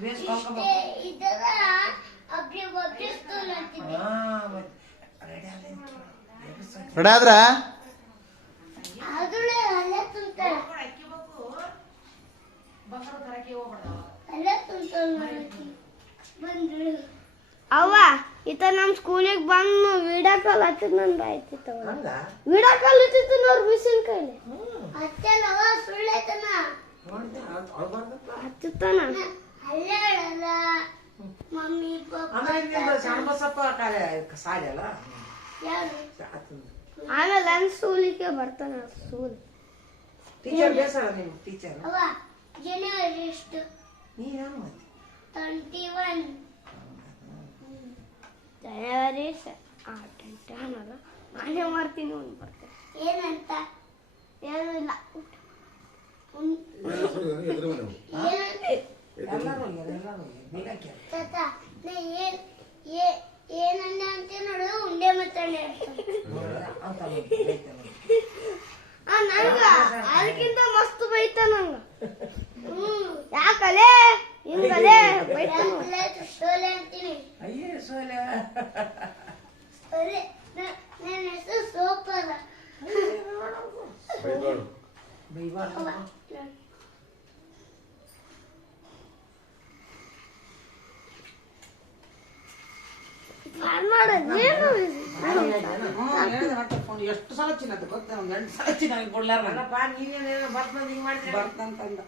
ready ಆದ್ರ ಅವ್ವ ಈತ ನಮ್ ಸ್ಕೂಲಿಗೆ ಬಂದು ವಿಡಿಯೋ ಕಾಲ್ ಹಚ್ಚಿದ್ ನಂದು ಆಯ್ತಿತ್ತು ವಿಡಿಯೋ ಕಾಲ್ ಹಚ್ಚಿತ್ತು ನೋಡ್ ಮಿಷಿನ್ ಕೈಲಿ ಹಚ್ಚುತ್ತಾನ ಮಮ್ಮಿ ಆಮೇಲೆ ನನ್ ಸ್ಕೂಲಿಗೆ ಬರ್ತಾನ ಸ್ಕೂಲ್ ಜನವರಿ ಎಷ್ಟು 21 ಜನವರಿ 21 ನಾನೇ ಮಾಡ್ತೀನಿ ಒಂದು ಬರ್ತೇನೆ ಏನಂತ ಏನೂ ಇಲ್ಲ ಏನಂದ ಅಂತ ನೋಡು ಉಂಡೆ ಮಾತಾಡಿ ನಂಗ ಅದಕ್ಕಿಂತ ಮಸ್ತ್ ಬೈತ ನಂಗ ಯಾಕಲೇ ಹಿಂಗಲೇ ಸೋಲೆ ಅಂತೀನಿ ಸೋಲೆ ನನ್ನ ಹೆಸರು ಸೋಪರ ಎಷ್ಟು ಸಲ ಚಿನ್ನದ ಗೊತ್ತ 2 ಸಲ ಚಿನ್ನ ಕೊಡ್ಲಾರ ಬರ್ತಂತಂದ